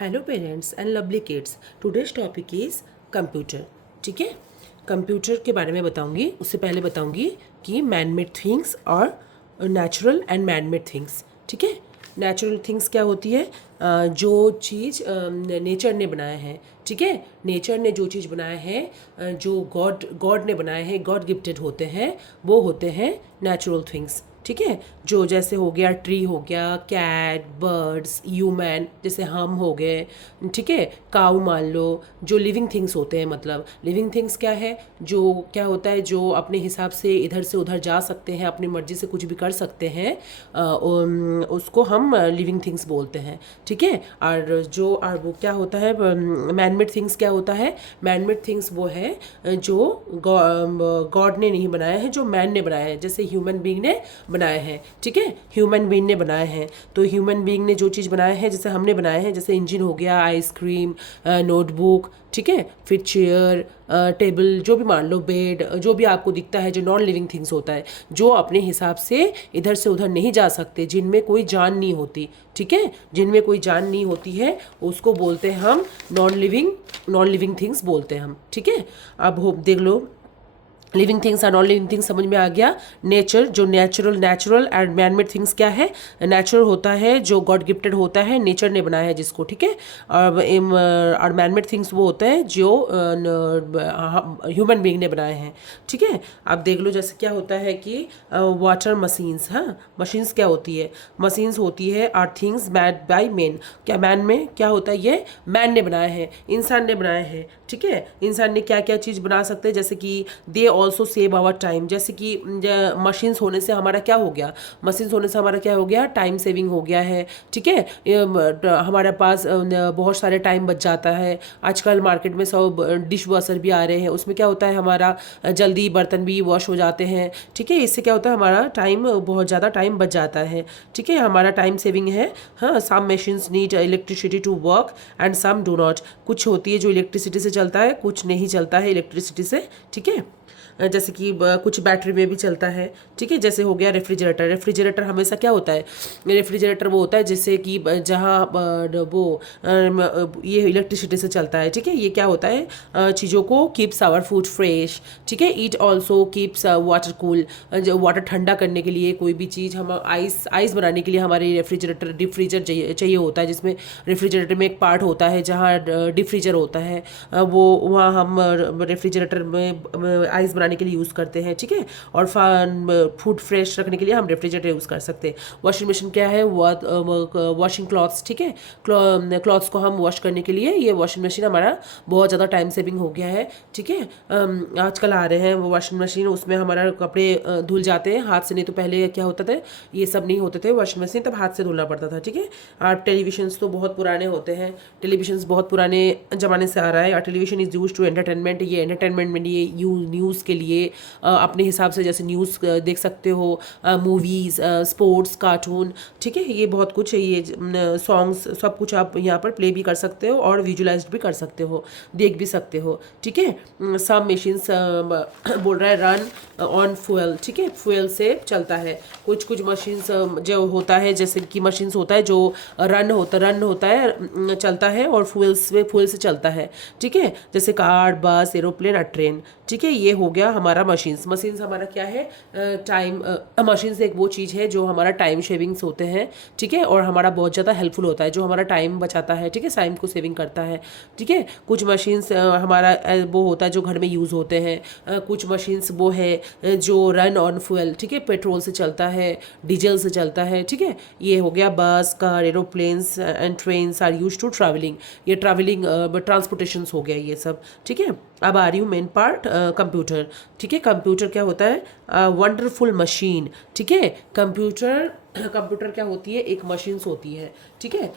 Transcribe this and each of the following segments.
Hello parents and lovely kids, today's topic is computer. ठीक है, computer के बारे में बताऊंगी। उससे पहले बताऊंगी कि मैन मेड थिंग्स और natural and man made things. ठीक है, नेचुरल थिंग्स क्या होती है? जो चीज़ नेचर ने बनाया है। ठीक है, नेचर ने जो चीज़ बनाया है, जो गॉड ने बनाया है, गॉड गिफ्टेड होते हैं, वो होते हैं नेचुरल थिंग्स। ठीक है, जो जैसे हो गया ट्री, हो गया कैट, बर्ड्स, ह्यूमन जैसे हम हो गए। ठीक है, काऊ मान लो, जो लिविंग थिंग्स होते हैं। मतलब लिविंग थिंग्स क्या है? जो क्या होता है, जो अपने हिसाब से इधर से उधर जा सकते हैं, अपनी मर्जी से कुछ भी कर सकते हैं, उसको हम लिविंग थिंग्स बोलते हैं। ठीक है, और वो क्या होता है, मैन मेड थिंग्स क्या होता है? मैन मेड थिंग्स वो है जो गॉड ने नहीं बनाया है, जो मैन ने बनाया है। जैसे ह्यूमन बीइंग ने बनाए हैं। ठीक है, ह्यूमन बीइंग ने बनाए हैं। तो ह्यूमन बीइंग ने जो चीज़ बनाया है, जैसे हमने बनाए हैं, जैसे इंजन हो गया, आइसक्रीम, नोटबुक, ठीक है, फिर चेयर, टेबल, जो भी मान लो, बेड, जो भी आपको दिखता है, जो नॉन लिविंग थिंग्स होता है, जो अपने हिसाब से इधर से उधर नहीं जा सकते, जिनमें कोई जान नहीं होती। ठीक है, जिनमें कोई जान नहीं होती है, उसको बोलते हैं हम नॉन लिविंग थिंग्स बोलते हैं हम। ठीक है, अब हो देख लो, लिविंग थिंग्स और नॉन लिविंग थिंग्स समझ में आ गया। नेचर, जो natural and man made things क्या है? नेचुरल होता है जो गॉड गिफ्टेड होता है, नेचर ने बनाया है जिसको। ठीक है, और मैन मेड थिंग्स वो होते हैं जो ह्यूमन बीइंग ने बनाए हैं। ठीक है, आप देख लो, जैसे क्या होता है कि वाटर मशीन्स। हाँ, मशीन्स क्या होती है? मशीन्स होती है are things made by man. क्या मैन में क्या होता है? ये मैन ने बनाया है, इंसान ने बनाया है। ठीक है, इंसान ने क्या क्या चीज़ बना सकते हैं, जैसे कि they also save our time. जैसे कि मशीन्स होने से हमारा क्या हो गया? मशीन्स होने से हमारा क्या हो गया? टाइम सेविंग हो गया है। ठीक है, हमारे पास बहुत सारे टाइम बच जाता है। आजकल मार्केट में सब डिश वॉशर भी आ रहे हैं, उसमें क्या होता है, हमारा जल्दी बर्तन भी वॉश हो जाते हैं। ठीक है, इससे क्या होता है, हमारा टाइम, बहुत ज़्यादा टाइम बच जाता है। ठीक है, हमारा टाइम सेविंग है। हाँ, some machines need electricity to work and some do not. कुछ होती है जो इलेक्ट्रिसिटी से चलता है, कुछ नहीं चलता है इलेक्ट्रिसिटी से। ठीक है, जैसे कि कुछ बैटरी में भी चलता है। ठीक है, जैसे हो गया रेफ्रिजरेटर। रेफ्रिजरेटर हमेशा क्या होता है? रेफ्रिजरेटर वो होता है जैसे कि जहाँ वो ये इलेक्ट्रिसिटी से चलता है। ठीक है, ये क्या होता है, चीज़ों को कीप्स आवर फूड फ्रेश। ठीक है, it also keeps water cool. जो वाटर ठंडा करने के लिए, कोई भी चीज़ हम आइस बनाने के लिए हमारे रेफ्रिजरेटर, डीप फ्रीजर चाहिए होता है, जिसमें रेफ्रिजरेटर में एक पार्ट होता है जहाँ डीप फ्रीजर होता है। वो वहाँ हम रेफ्रिजरेटर में आइस बनाने के लिए यूज़ करते हैं। ठीक है, और फूड फ्रेश रखने के लिए हम रेफ्रिजरेटर यूज़ कर सकते हैं। वॉशिंग मशीन क्या है? Washing clothes. ठीक है, क्लॉथ्स को हम वॉश करने के लिए ये वॉशिंग मशीन हमारा बहुत ज़्यादा टाइम सेविंग हो गया है। ठीक है, आजकल आ रहे हैं वो वॉशिंग मशीन, उसमें हमारा कपड़े धुल जाते हैं हाथ से। नहीं तो पहले क्या होता था, ये सब नहीं होते थे वॉशिंग मशीन, तब हाथ से धुलना पड़ता था। ठीक है, और टेलीविजन्स तो बहुत पुराने होते हैं, टेलीविजन्स बहुत पुराने ज़माने से आ रहा है। और television is use to entertainment. ये एंटरटेनमेंट में लिए न्यूज़ के लिए अपने हिसाब से जैसे न्यूज़ देख सकते हो, मूवीज़, स्पोर्ट्स, कार्टून। ठीक है, ये बहुत कुछ है, ये सॉन्ग्स, सब कुछ आप यहाँ पर प्ले भी कर सकते हो और विजुलाइज भी कर सकते हो, देख भी सकते हो। ठीक है, सब मशीन्स बोल रहा है रन ऑन फ्यूल। ठीक है, फ्यूल से चलता है। कुछ मशीन्स जो होता है, जैसे कि मशीन्स होता है जो रन होता है, चलता है, और फ्यूल से चलता है। ठीक है, जैसे कार, बस, एरोप्लेन और ट्रेन। ठीक है, ये हो गया हमारा मशीन्स हमारा क्या है? टाइम। मशीन्स एक वो चीज़ है जो हमारा टाइम सेविंग्स होते हैं। ठीक है, और हमारा बहुत ज़्यादा हेल्पफुल होता है, जो हमारा टाइम बचाता है। ठीक है, टाइम को सेविंग करता है। ठीक है, कुछ मशीन्स हमारा वो होता है जो घर में यूज़ होते हैं। कुछ मशीन्स वो है जो रन ऑन फ्यूल। ठीक है, पेट्रोल से चलता है, डीजल से चलता है। ठीक है, ये हो गया bus, car, aeroplanes and trains are use to travelling. ये ट्रैवलिंग ट्रांसपोर्टेशंस हो गया ये सब। ठीक है, अब आ रही हूँ मेन पार्ट, कंप्यूटर। ठीक है, कंप्यूटर क्या होता है? Wonderful machine. ठीक है, कंप्यूटर क्या होती है? एक मशीन्स होती है। ठीक है,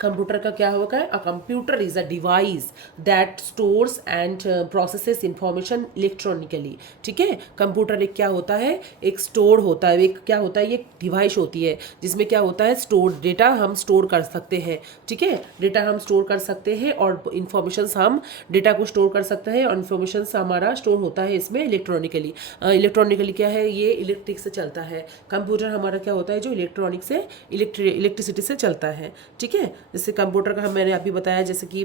कंप्यूटर का क्या होगा? A computer is a device that stores and processes information electronically. ठीक है, कंप्यूटर एक क्या होता है? एक स्टोर होता है, एक क्या होता है? ये डिवाइस होती है जिसमें क्या होता है? स्टोर डेटा हम स्टोर कर सकते हैं। ठीक है, डेटा हम स्टोर कर सकते हैं, और इन्फॉर्मेशन हम डेटा को स्टोर कर सकते हैं, और इन्फॉर्मेशन हमारा स्टोर होता है इसमें इलेक्ट्रॉनिकली। इलेक्ट्रॉनिकली क्या है? ये इलेक्ट्रिक से चलता है। कंप्यूटर हमारा क्या होता है? जो इलेक्ट्रॉनिक से इलेक्ट्रिसिटी से चलता है। ठीक है, जैसे कंप्यूटर का मैंने अभी बताया, जैसे कि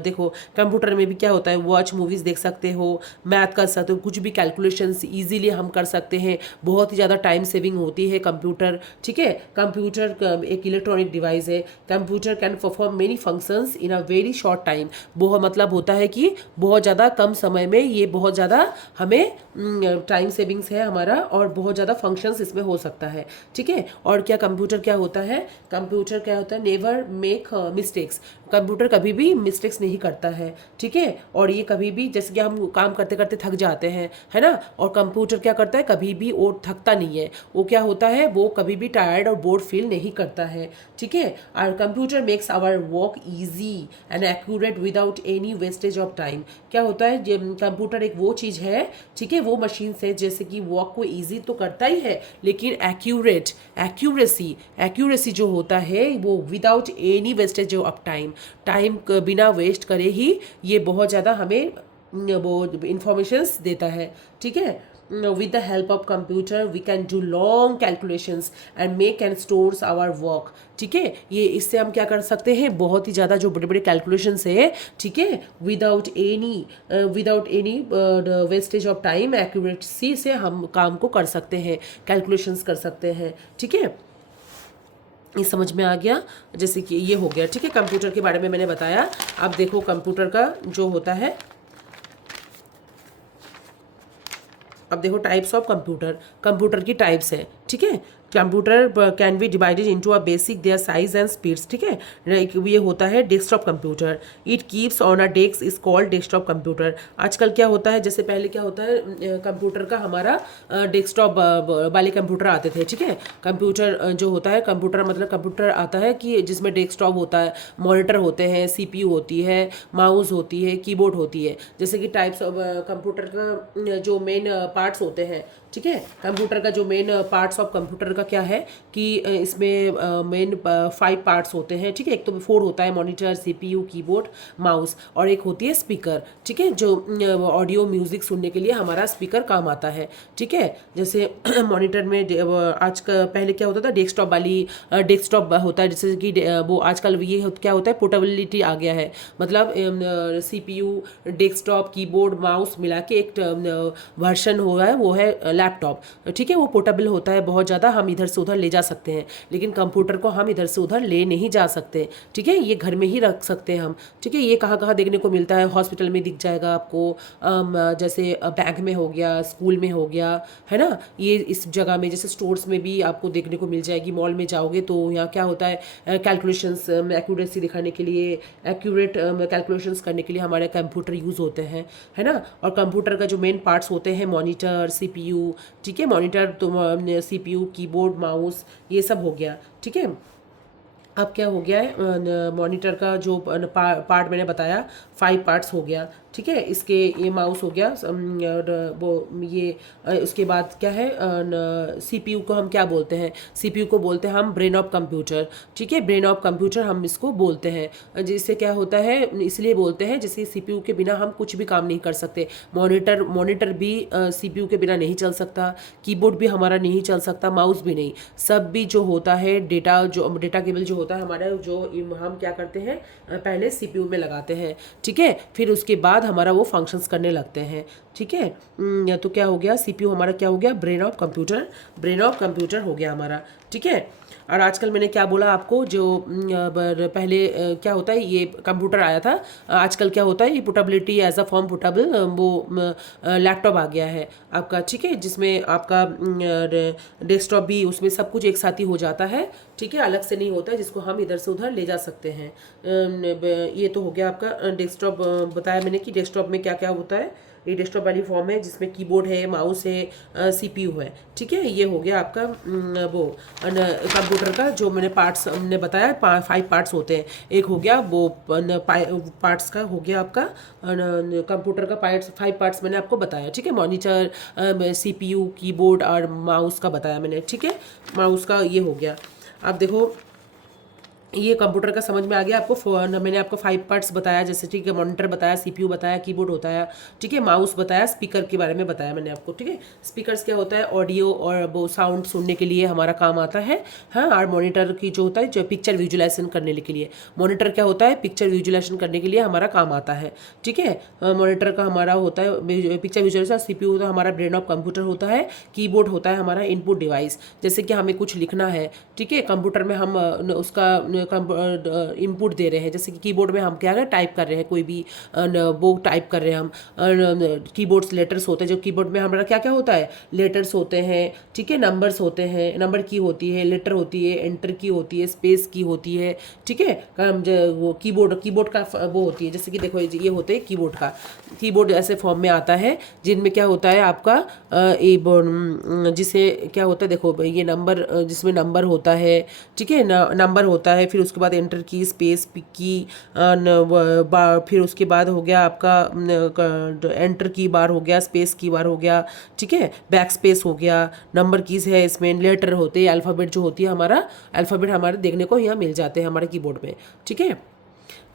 देखो कंप्यूटर में भी क्या होता है, वॉच मूवीज़ देख सकते हो, मैथ कर सकते हो, कुछ भी कैलकुलेशंस इजीली हम कर सकते हैं, बहुत ही ज़्यादा टाइम सेविंग होती है कंप्यूटर। ठीक है, कंप्यूटर एक इलेक्ट्रॉनिक डिवाइस है। Computer can perform many functions in a very short time. बहुत मतलब होता है कि बहुत ज़्यादा कम समय में ये बहुत ज़्यादा हमें टाइम सेविंग्स है हमारा, और बहुत ज़्यादा फंक्शंस इसमें हो सकता है। ठीक है, और क्या कंप्यूटर क्या होता है, कंप्यूटर क्या होता है, नेवर मेक मिस्टेक्स। कंप्यूटर कभी भी मिस्टेक्स नहीं करता है। ठीक है, और ये कभी भी, जैसे कि हम काम करते करते थक जाते हैं, है ना, और कंप्यूटर क्या करता है, कभी भी वो थकता नहीं है। वो क्या होता है, वो कभी भी टायर्ड और बोर्ड फील नहीं करता है। ठीक है, और computer makes our work easy and accurate without any wastage of time. क्या होता है, कंप्यूटर एक वो चीज़ है, ठीक है, वो मशीन से जैसे कि वर्क को ईजी तो करता ही है, लेकिन एक्यूरेसी जो होता है वो without any wastage of time, time बिना वेस्ट करे ही ये बहुत ज़्यादा हमें वो इंफॉर्मेशंस देता है। ठीक है, with the help of computer we can do long calculations and make and stores our work। ठीक है, ये इससे हम क्या कर सकते हैं, बहुत ही ज़्यादा जो बड़े बड़े कैलकुलेशंस है, ठीक है, without any wastage of time, accuracy से हम काम को कर सकते हैं, कैलकुलेशंस कर सकते हैं। ठीक है, ये समझ में आ गया, जैसे कि ये हो गया। ठीक है, कंप्यूटर के बारे में मैंने बताया। अब देखो कंप्यूटर का जो होता है, अब देखो टाइप्स ऑफ कंप्यूटर की टाइप्स है। ठीक है, computer can be divided into a basic their size and speeds. ठीक है, ये होता है desktop computer. It keeps on a desk is called desktop computer. आजकल क्या होता है, जैसे पहले क्या होता है, कंप्यूटर का हमारा डेस्कटॉप वाले कंप्यूटर आते थे। ठीक है, कंप्यूटर जो होता है, कंप्यूटर मतलब कंप्यूटर आता है कि जिसमें डेस्कटॉप होता है, मॉनिटर होते हैं, सीपीयू होती है, माउस होती है, कीबोर्ड होती है। जैसे कि टाइप्स ऑफ कंप्यूटर का जो मेन पार्ट्स होते हैं। ठीक है, कंप्यूटर का जो मेन पार्ट्स ऑफ कंप्यूटर का क्या है कि इसमें मेन 5 पार्ट्स होते हैं। ठीक है, एक तो 4 होता है, मॉनिटर, सीपीयू, कीबोर्ड, माउस, और एक होती है स्पीकर। ठीक है, जो ऑडियो म्यूजिक सुनने के लिए हमारा स्पीकर काम आता है। ठीक है, जैसे मॉनिटर में आज का पहले क्या होता था, डेस्कटॉप वाली डेस्कटॉप होता है, जैसे कि वो आजकल ये क्या होता है, पोर्टेबिलिटी आ गया है, मतलब सीपीयू, डेस्कटॉप, कीबोर्ड, माउस मिला के एक वर्जन हुआ है, वो है लैपटॉप। ठीक है, वो पोर्टेबल होता है, बहुत ज़्यादा हम इधर से उधर ले जा सकते हैं, लेकिन कंप्यूटर को हम इधर से उधर ले नहीं जा सकते। ठीक है, ये घर में ही रख सकते हैं हम। ठीक है, ये कहाँ कहाँ देखने को मिलता है, हॉस्पिटल में दिख जाएगा आपको, जैसे बैंक में हो गया, स्कूल में हो गया, है ना, ये इस जगह में, जैसे स्टोर्स में भी आपको देखने को मिल जाएगी। मॉल में जाओगे तो यहाँ क्या होता है, कैलकुलेशंस एक्यूरेसी दिखाने के लिए, एक्यूरेट कैलकुलेशंस करने के लिए हमारे कंप्यूटर यूज़ होते हैं, है ना। और कंप्यूटर का जो मेन पार्ट्स होते हैं, मॉनिटर, सीपीयू, ठीक है, मॉनिटर तो सीपीयू, कीबोर्ड, माउस, ये सब हो गया। ठीक है, अब क्या हो गया है, मॉनिटर का जो पार्ट मैंने बताया, 5 पार्ट्स हो गया। ठीक है, इसके ये माउस हो गया, और वो ये उसके बाद क्या है, सीपीयू को हम क्या बोलते हैं, सीपीयू को बोलते हैं हम ब्रेन ऑफ कंप्यूटर। ठीक है, ब्रेन ऑफ कंप्यूटर हम इसको बोलते हैं। जिससे क्या होता है, इसलिए बोलते हैं जैसे सीपीयू के बिना हम कुछ भी काम नहीं कर सकते। मॉनिटर भी सीपीयू के बिना नहीं चल सकता, कीबोर्ड भी हमारा नहीं चल सकता, माउस भी नहीं। सब भी जो होता है, डेटा केबल जो होता है हमारा, जो हम क्या करते हैं, पहले सीपीयू में लगाते हैं। ठीक है, फिर उसके बाद हमारा वो फंक्शंस करने लगते हैं। ठीक है, तो क्या हो गया, सीपीयू हमारा क्या हो गया, ब्रेन ऑफ कंप्यूटर हो गया हमारा। ठीक है, और आजकल मैंने क्या बोला आपको, जो पहले क्या होता है, ये कंप्यूटर आया था, आजकल क्या होता है, ये portability as a form portable वो लैपटॉप आ गया है आपका। ठीक है, जिसमें आपका डेस्कटॉप भी, उसमें सब कुछ एक साथ ही हो जाता है। ठीक है, अलग से नहीं होता है, जिसको हम इधर से उधर ले जा सकते हैं। ये तो हो गया आपका डेस्कटॉप। बताया मैंने कि डेस्कटॉप में क्या क्या होता है, ये डेस्कटॉप वाली फॉर्म है, जिसमें कीबोर्ड है, माउस है, सीपीयू है। ठीक है, ये हो गया आपका वो कंप्यूटर का जो मैंने पार्ट्स हमने बताया, 5 पार्ट्स होते हैं। एक हो गया वो पार्ट्स का हो गया आपका कंप्यूटर का 5 पार्ट्स मैंने आपको बताया। ठीक है, मॉनिटर, सीपीयू, कीबोर्ड और माउस का बताया मैंने। ठीक है, माउस का ये हो गया। अब देखो ये कंप्यूटर का समझ में आ गया आपको। मैंने आपको 5 पार्ट्स बताया, जैसे ठीक है मॉनिटर बताया, सीपीयू बताया, कीबोर्ड बताया, ठीक है माउस बताया, स्पीकर के बारे में बताया मैंने आपको, ठीक है। स्पीकर्स क्या होता है, ऑडियो और वो साउंड सुनने के लिए हमारा काम आता है, हाँ। और मॉनिटर की जो होता है जो पिक्चर विजुलाइजेशन करने के लिए, मॉनिटर क्या होता है, पिक्चर विजुलाइजेशन करने के लिए हमारा काम आता है, ठीक है। मॉनिटर का हमारा होता है पिक्चर विजुलाइजेशन, सीपीयू होता है हमारा ब्रेन ऑफ कंप्यूटर होता है, कीबोर्ड होता है हमारा इनपुट डिवाइस, जैसे कि हमें कुछ लिखना है, ठीक है। कंप्यूटर में हम उसका इनपुट दे रहे हैं, जैसे कि कीबोर्ड में हम क्या है टाइप कर रहे हैं, कोई भी वो टाइप कर रहे हैं हम, कीबोर्ड्स लेटर्स होते हैं, जो कीबोर्ड में हमारा क्या क्या होता है, लेटर्स होते हैं, ठीक है, नंबर्स होते हैं, नंबर की होती है, लेटर होती है, एंटर की होती है, स्पेस की होती है, ठीक है। वो कीबोर्ड का वो होती है, जैसे कि देखो ये होते हैं कीबोर्ड का, कीबोर्ड ऐसे फॉर्म में आता है जिनमें क्या होता है आपका जिसे क्या होता है, देखो ये नंबर, जिसमें नंबर होता है, ठीक है, नंबर होता है, फिर उसके बाद एंटर की, स्पेस की, फिर उसके बाद हो गया आपका एंटर की बार हो गया, स्पेस की बार हो गया, ठीक है, बैक स्पेस हो गया, नंबर कीज है, इसमें लेटर होते हैं, अल्फ़ाबेट जो होती है हमारा, अल्फ़ाबेट हमारे देखने को यहाँ मिल जाते हैं हमारे कीबोर्ड में, ठीक है।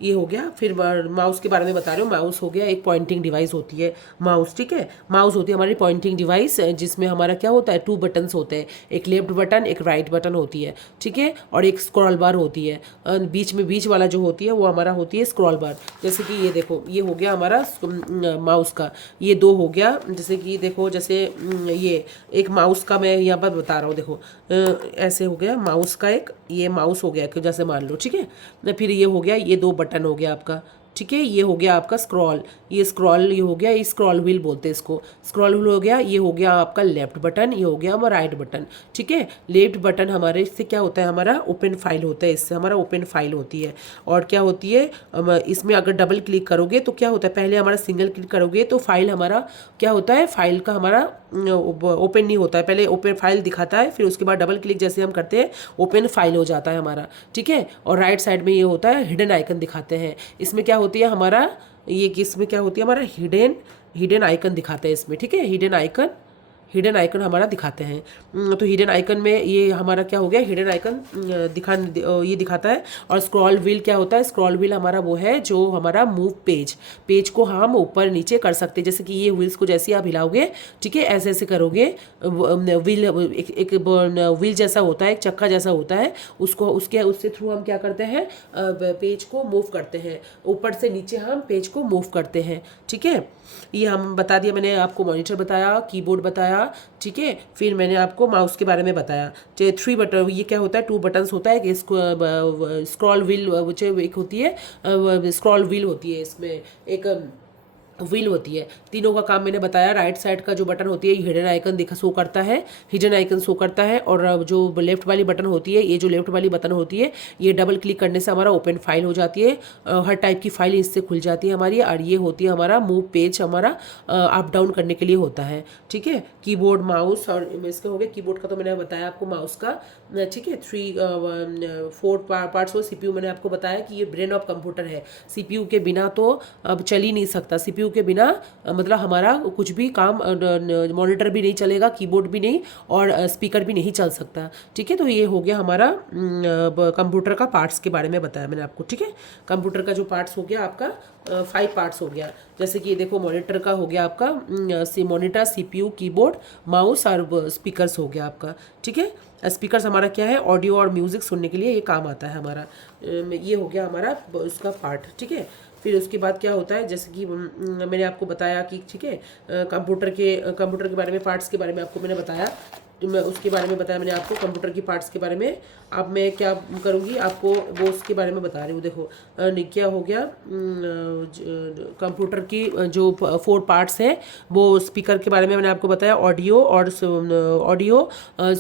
ये हो गया। फिर माउस के बारे में बता रहे हो, माउस हो गया एक पॉइंटिंग डिवाइस होती है माउस, ठीक है। माउस होती है हमारी पॉइंटिंग डिवाइस, जिसमें हमारा क्या होता है 2 बटन्स होते हैं, एक लेफ्ट बटन एक राइट बटन होती है, ठीक है, और एक स्क्रॉल बार होती है, बीच वाला जो होती है वो हमारा होती है स्क्रॉल बार। जैसे कि ये देखो ये हो गया हमारा माउस का, ये 2 हो गया, जैसे कि देखो जैसे ये एक माउस का मैं यहाँ पर बता रहा हूँ, देखो ऐसे हो गया माउस का, एक ये माउस हो गया जैसे मान लो, ठीक है। फिर ये हो गया, ये 2 बटन हो गया आपका, ठीक है। ये हो गया आपका स्क्रॉल, ये स्क्रॉल, ये हो गया, ये स्क्रॉल व्हील बोलते हैं इसको, स्क्रॉल व्हील हो गया। ये हो गया आपका लेफ्ट बटन, ये हो गया हमारा राइट बटन, ठीक है। लेफ्ट बटन हमारे इससे क्या होता है, हमारा ओपन फाइल होता है, इससे हमारा ओपन फाइल होती है। और क्या होती है, इसमें अगर डबल क्लिक करोगे तो क्या होता है, पहले हमारा सिंगल क्लिक करोगे तो फाइल हमारा क्या होता है, फाइल का हमारा ओपन नहीं होता है, पहले ओपन फाइल दिखाता है, फिर उसके बाद डबल क्लिक जैसे हम करते हैं ओपन फाइल हो जाता है हमारा, ठीक है। और राइट साइड में ये होता है हिडन आइकन दिखाते हैं, इसमें क्या होती है हमारा, ये किसमें क्या होती है हमारा हिडन आइकन दिखाते हैं इसमें, ठीक है। हिडन आइकन हमारा दिखाते हैं। तो हिडन आइकन में ये हमारा क्या हो गया, हिडन आइकन ये दिखाता है। और स्क्रॉल व्हील क्या होता है, स्क्रॉल व्हील हमारा वो है जो हमारा मूव पेज को हम ऊपर नीचे कर सकते हैं, जैसे कि ये व्हील्स को जैसे आप हिलाओगे, ठीक है, ऐसे ऐसे करोगे, व्हील एक व्हील जैसा होता है, एक चक्का जैसा होता है, उससे थ्रू हम क्या करते हैं, पेज को मूव करते हैं, ऊपर से नीचे हम पेज को मूव करते हैं, ठीक है। ये हम बता दिया, मैंने आपको मॉनिटर बताया, कीबोर्ड बताया, ठीक है। फिर मैंने आपको माउस के बारे में बताया। 3 बटन, ये क्या होता है 2 बटन्स होता है, एक स्क्रॉल व्हील एक होती है, स्क्रॉल व्हील होती है, इसमें एक व्हील होती है। तीनों का काम मैंने बताया। राइट साइड का जो बटन होती है ये हिडन आइकन शो करता है, हिडन आइकन शो करता है। और जो लेफ्ट वाली बटन होती है, ये जो लेफ्ट वाली बटन होती है, ये डबल क्लिक करने से हमारा ओपन फाइल हो जाती है, हर टाइप की फाइल इससे खुल जाती है हमारी। और ये होती है हमारा मूव पेज, हमारा अप डाउन करने के लिए होता है, ठीक है। कीबोर्ड माउस और इसके हो गए, कीबोर्ड का तो मैंने बताया आपको, माउस का, ठीक है। 4 पार्ट्स हो। सीपीयू मैंने आपको बताया कि ये ब्रेन ऑफ कंप्यूटर है, सीपीयू के बिना तो अब चल ही नहीं सकता, सीपीयू के बिना मतलब हमारा कुछ भी काम, मॉनिटर भी नहीं चलेगा, कीबोर्ड भी नहीं, और स्पीकर भी नहीं चल सकता, ठीक है। तो ये हो गया हमारा कंप्यूटर का पार्ट्स के बारे में बताया मैंने आपको, ठीक है। कंप्यूटर का जो पार्ट्स हो गया आपका 5 पार्ट्स हो गया। जैसे कि ये देखो मॉनिटर का हो गया आपका, मॉनिटर, सीपीयू, कीबोर्ड, माउस और स्पीकर्स हो गया आपका, ठीक है। स्पीकर्स हमारा क्या है, ऑडियो और म्यूज़िक सुनने के लिए ये काम आता है हमारा। ये हो गया हमारा उसका पार्ट, ठीक है। फिर उसके बाद क्या होता है, जैसे कि मैंने आपको बताया कि ठीक है, कंप्यूटर के बारे में, पार्ट्स के बारे में आपको मैंने बताया, तो मैं उसके बारे में बताया मैंने आपको कंप्यूटर की पार्ट्स के बारे में। अब मैं क्या करूँगी, आपको वो उसके बारे में बता रही हूँ। देखो क्या हो गया, कंप्यूटर की जो 4 पार्ट्स हैं, वो स्पीकर के बारे में मैंने आपको बताया, ऑडियो और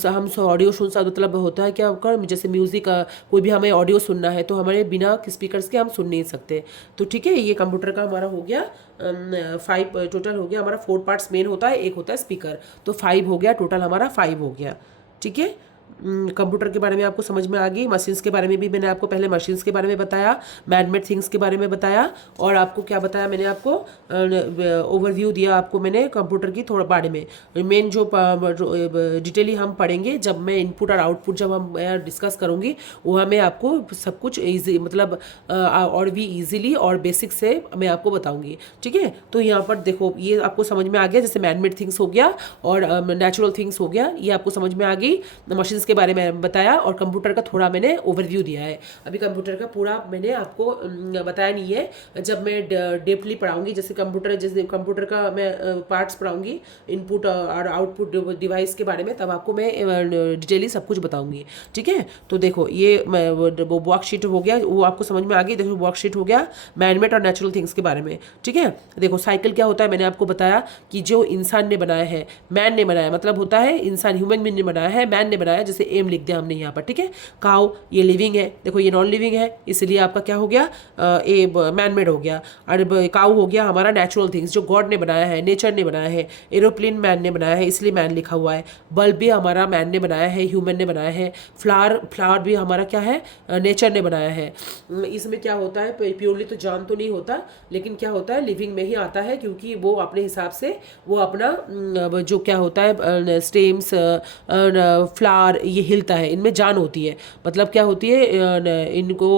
हम ऑडियो सुन सकते, मतलब होता है क्या आपका, जैसे म्यूज़िक, कोई भी हमें ऑडियो सुनना है तो हमारे बिना स्पीकर्स के हम सुन नहीं सकते, तो ठीक है। ये कंप्यूटर का हमारा हो गया 5 टोटल हो गया हमारा। 4 पार्ट्स मेन होता है, एक होता है स्पीकर, तो 5 हो गया टोटल, हमारा 5 हो गया, ठीक है। कंप्यूटर के बारे में आपको समझ में आ गई। मशीन्स के बारे में भी मैंने आपको पहले मशीन्स के बारे में बताया, मैन मेड थिंग्स के बारे में बताया, और आपको क्या बताया मैंने आपको ओवरव्यू दिया आपको मैंने कंप्यूटर की थोड़ा बारे में। मेन जो डिटेली हम पढ़ेंगे जब मैं इनपुट और आउटपुट जब हम डिस्कस करूँगी, वहाँ मैं आपको सब कुछ ईजी मतलब और भी ईजिली और बेसिक से मैं आपको बताऊँगी। ठीक है, तो यहाँ पर देखो ये आपको समझ में आ गया, जैसे मैन मेड थिंग्स हो गया और नेचुरल थिंग्स हो गया, ये आपको समझ में आ गई। मशीन्स के बारे में बताया और कंप्यूटर का थोड़ा मैंने ओवरव्यू दिया है। अभी कंप्यूटर का पूरा मैंने आपको बताया नहीं है, जब मैं डीपली पढ़ाऊंगी, जैसे कंप्यूटर का मैं पार्ट्स पढ़ाऊंगी, इनपुट और आउटपुट डिवाइस के बारे में, तब आपको मैं डिटेली सब कुछ बताऊंगी। ठीक है, तो देखो ये वो वर्कशीट हो गया, वो आपको समझ में आ गई। देखो वर्कशीट हो गया मैनमेड और नेचुरल थिंग्स के बारे में। ठीक है, देखो साइकिल क्या होता है मैंने आपको बताया कि जो इंसान ने बनाया है, मैन ने बनाया, मतलब होता है इंसान, ह्यूमन बीइंग ने बनाया है, मैन ने बनाया, जैसे एम लिख दिया हमने यहाँ पर। ठीक है, काउ ये लिविंग है, देखो ये नॉन लिविंग है, इसलिए आपका क्या हो गया, ए मैन मेड हो गया। और काउ हो गया हमारा नेचुरल थिंग्स, जो गॉड ने बनाया है, नेचर ने बनाया है। एरोप्लेन मैन ने बनाया है, इसलिए मैन लिखा हुआ है। बल्ब भी हमारा मैन ने बनाया है, ह्यूमन ने बनाया है। फ्लावर भी हमारा क्या है, नेचर ने बनाया है। इसमें क्या होता है, प्योरली तो जान तो नहीं होता, लेकिन क्या होता है लिविंग में ही आता है, क्योंकि वो अपने हिसाब से वो अपना जो क्या होता है स्टेम्स फ्लावर ये हिलता है, इनमें जान होती है। मतलब क्या होती है, इनको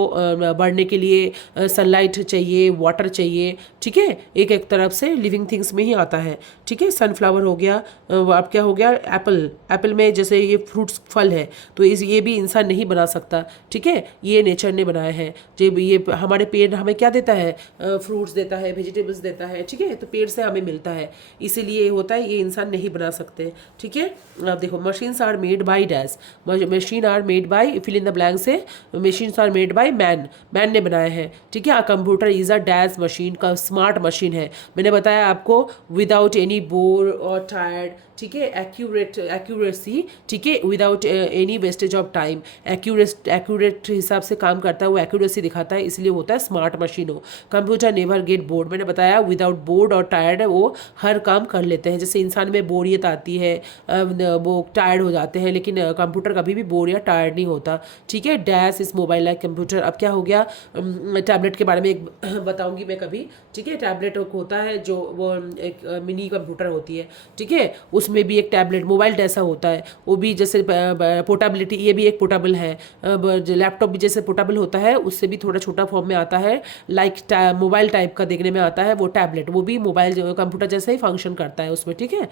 बढ़ने के लिए सनलाइट चाहिए, वाटर चाहिए। ठीक है, एक एक तरफ से लिविंग थिंग्स में ही आता है। ठीक है, सनफ्लावर हो गया, अब क्या हो गया, एप्पल में जैसे ये फ्रूट्स फल है, तो ये भी इंसान नहीं बना सकता। ठीक है, ये नेचर ने बनाया है। जो ये हमारे पेड़ हमें क्या देता है, फ्रूट्स देता है, वेजिटेबल्स देता है। ठीक है, तो पेड़ से हमें मिलता है, इसीलिए होता है, ये इंसान नहीं बना सकते। ठीक है, अब देखो machines are made by dash, machine are made by, fill in the blank से, machines are made by man ने बनाया है। ठीक है, computer is a dash machine, का स्मार्ट मशीन है। मैंने बताया आपको विदाउट एनी बोर और टायर्ड। ठीक है, एक्यूरेसी। ठीक है, without any wastage of time, accurate हिसाब से काम करता है, वो एक्यूरेसी दिखाता है, इसलिए होता है स्मार्ट मशीन हो। कंप्यूटर नेवर गेट बोर्ड, मैंने बताया विदाउट बोर्ड और टायर्ड वो हर काम कर लेते हैं। जैसे इंसान में बोरियत आती है, वो टायर्ड हो जाते हैं, लेकिन कंप्यूटर कभी भी बोर या टायर्ड नहीं होता। ठीक है, डैश इस मोबाइल लाइक कंप्यूटर। अब क्या हो गया, टैबलेट के बारे में एक बताऊंगी मैं कभी। ठीक है, टैबलेट होता है जो वो एक मिनी कंप्यूटर होती है। ठीक है, उसमें भी एक टैबलेट मोबाइल जैसा होता है, वो भी जैसे पोर्टेबिलिटी, ये भी एक पोर्टेबल है। लैपटॉप भी जैसे पोर्टेबल होता है, उससे भी थोड़ा छोटा फॉर्म में आता है, लाइक मोबाइल टाइप का देखने में आता है वो टैबलेट, वो भी मोबाइल कंप्यूटर जैसा ही फंक्शन करता है उसमें। ठीक है,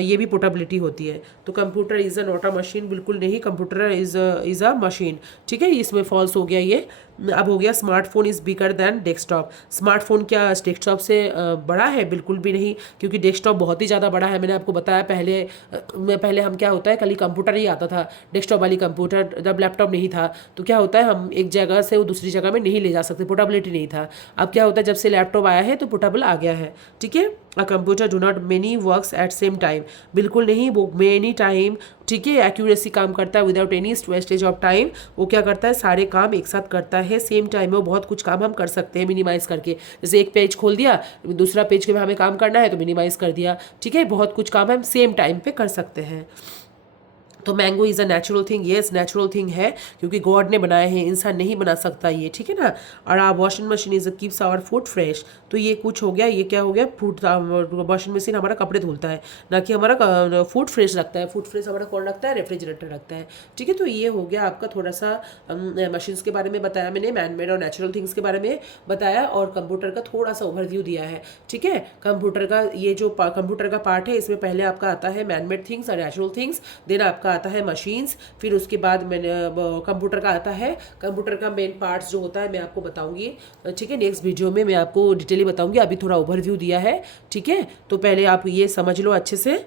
ये भी पोर्टेबिलिटी होती है। तो computer is a not a machine, बिल्कुल नहीं, कंप्यूटर इज़ अ मशीन। ठीक है, इसमें फॉल्स हो गया ये। अब हो गया smartphone is bigger than desktop. Smartphone क्या डेस्कटॉप से बड़ा है? बिल्कुल भी नहीं, क्योंकि डेस्कटॉप बहुत ही ज़्यादा बड़ा है। मैंने आपको बताया पहले हम क्या होता है, कल ही कंप्यूटर ही आता था, डेस्कटॉप वाली कंप्यूटर, जब लैपटॉप नहीं था तो क्या होता है, हम एक जगह से वो दूसरी जगह में नहीं ले जा सकते, पोर्टेबिलिटी नहीं था। अब क्या होता है, जब से लैपटॉप आया है तो पोर्टेबल आ गया है। ठीक है, a computer do not many works at same time, बिल्कुल नहीं, वो मेनी टाइम। ठीक है, एक्यूरेसी काम करता है without any wastage of time. वो क्या करता है, सारे काम एक साथ करता है, सेम टाइम में वो बहुत कुछ काम हम कर सकते हैं मिनिमाइज़ करके। जैसे एक पेज खोल दिया, दूसरा पेज के में हमें काम करना है तो मिनिमाइज़ कर दिया। ठीक है, बहुत कुछ काम हम सेम टाइम पे कर सकते हैं। तो mango is a natural thing, yes natural thing है, क्योंकि गॉड ने बनाया है, इंसान नहीं बना सकता ये। ठीक है ना। और a washing machine is keeps our food fresh, तो ये कुछ हो गया, ये क्या हो गया, फूड वॉशिंग मशीन हमारा कपड़े धुलता है, ना कि हमारा फूड फ्रेश रखता है। फूड फ्रेश हमारा कौन रखता है, रेफ्रिजरेटर रखता है। ठीक है, तो ये हो गया आपका थोड़ा सा मशीन्स के बारे में बताया मैंने, मैनमेड और नेचुरल थिंग्स के बारे में बताया, और कंप्यूटर का थोड़ा सा ओवरव्यू दिया है। ठीक है, कंप्यूटर का ये जो कंप्यूटर का पार्ट है, इसमें पहले आपका आता है मैनमेड थिंग्स और नेचुरल थिंग्स, देन आपका आता है मशीन्स, फिर उसके बाद मैंने कंप्यूटर का आता है। कंप्यूटर का मेन पार्ट्स जो होता है मैं आपको बताऊंगी। ठीक है, नेक्स्ट वीडियो में मैं आपको डिटेली बताऊंगी, अभी थोड़ा ओवरव्यू दिया है। ठीक है, तो पहले आप ये समझ लो अच्छे से।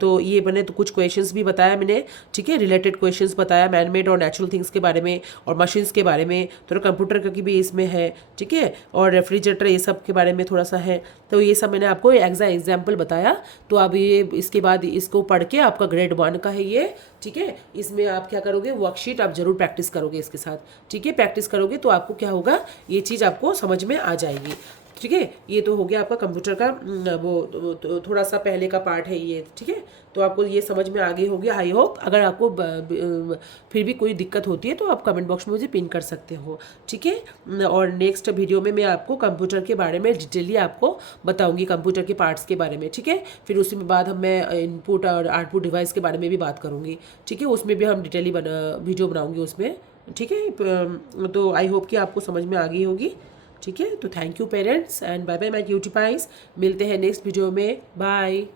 तो ये मैंने तो कुछ क्वेश्चंस भी बताया मैंने। ठीक है, रिलेटेड क्वेश्चंस बताया मैनमेड और नेचुरल थिंग्स के बारे में और मशीन्स के बारे में, थोड़ा कंप्यूटर का भी इसमें है। ठीक है, और रेफ्रिजरेटर ये सब के बारे में थोड़ा सा है। तो ये सब मैंने आपको एग्जाम्पल बताया। तो अब ये इसके बाद इसको पढ़ के आपका ग्रेड 1 का है ये। ठीक है, इसमें आप क्या करोगे, वर्कशीट आप जरूर प्रैक्टिस करोगे इसके साथ। ठीक है, प्रैक्टिस करोगे तो आपको क्या होगा, ये चीज़ आपको समझ में आ जाएगी। ठीक है। ये तो हो गया आपका कंप्यूटर का थोड़ा सा पहले का पार्ट है ये, ठीक है। तो आपको ये समझ में आ गई होगी आई होप। अगर आपको फिर भी कोई दिक्कत होती है तो आप कमेंट बॉक्स में मुझे पिन कर सकते हो, ठीक है। और नेक्स्ट वीडियो में मैं आपको कंप्यूटर के बारे में डिटेली आपको बताऊंगी, कंप्यूटर के पार्ट्स के बारे में, ठीक है। फिर उसी में बाद हम मैं इनपुट और आउटपुट डिवाइस के बारे में भी बात करूंगी, ठीक है। उसमें भी हम डिटेली वीडियो बनाऊंगी उसमें, ठीक है। तो आई होप कि आपको समझ में आ गई होगी, ठीक है। तो thank you parents and bye bye my cutie pies. मिलते हैं नेक्स्ट वीडियो में, बाय।